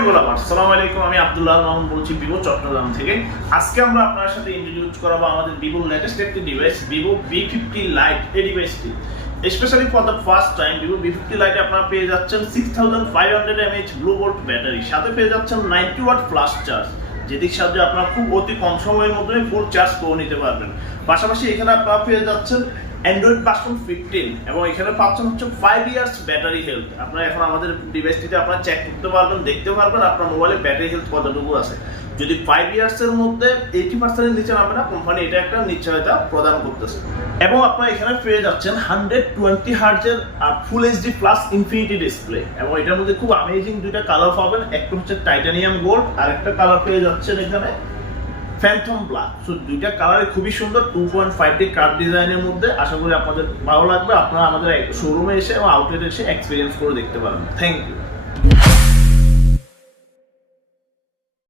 আসসালামু আলাইকুম, আমি আব্দুল্লাহ মামুন বলছি ভিভো চট্টগ্রাম থেকে। আজকে আমরা আপনার সাথে ইন্ট্রোডিউস করাবো আমাদের ভিভোর লেটেস্ট একটি ডিভাইস, ভিভো V50 লাইট। এই ডিভাইসটি specially for the first time Vivo V50 লাইটে আপনারা পেয়ে যাচ্ছেন 6500 mAh ব্লু ভোল্ট ব্যাটারি, সাথে পেয়ে যাচ্ছেন 90 ওয়াট ফ্লাশ চার্জ, যেটির সাহায্যে আপনারা খুব অতি কম সময়ের মধ্যে ফুল চার্জ করে নিতে পারবেন। পাশাপাশি এখানে আপনারা পেয়ে যাচ্ছেন অ্যান্ড্রয়েড ভার্সন 15 এবং এখানে পাচ্ছেন হচ্ছে 5 ইয়ার্স ব্যাটারি হেলথ। আপনারা এখন আমাদের ডিভাইসটিতে আপনারা চেক করতে পারবেন, দেখতে পারবেন আপনার মোবাইলে ব্যাটারি হেলথ কতটুকু আছে। যদি 5 ইয়ার্সের মধ্যে 80% নিচে নামে না, কোম্পানি এটা একটা নিশ্চয়তা প্রদান করতেছে। এবং আপনারা এখানে পেয়ে যাচ্ছেন 120 হার্জের full HD plus infinity display, এবং এটার মধ্যে খুব অ্যামেজিং দুইটা কালার পাবেন। একটা হচ্ছে টাইটানিয়াম গোল্ড, আর একটা কালার পেয়ে যাচ্ছেন এখানে ফ্যান্টম ব্ল্যাক। সো দুইটা কালারে খুবই সুন্দর, 2.5D কার্ভ ডিজাইনের মধ্যে। আশা করি আপনাদের ভালো লাগবে। আপনারা আমাদের শোরুমে এসে এবং আউটলেটে এসে এক্সপিরিয়েন্স করে দেখতে পারেন। Thank you.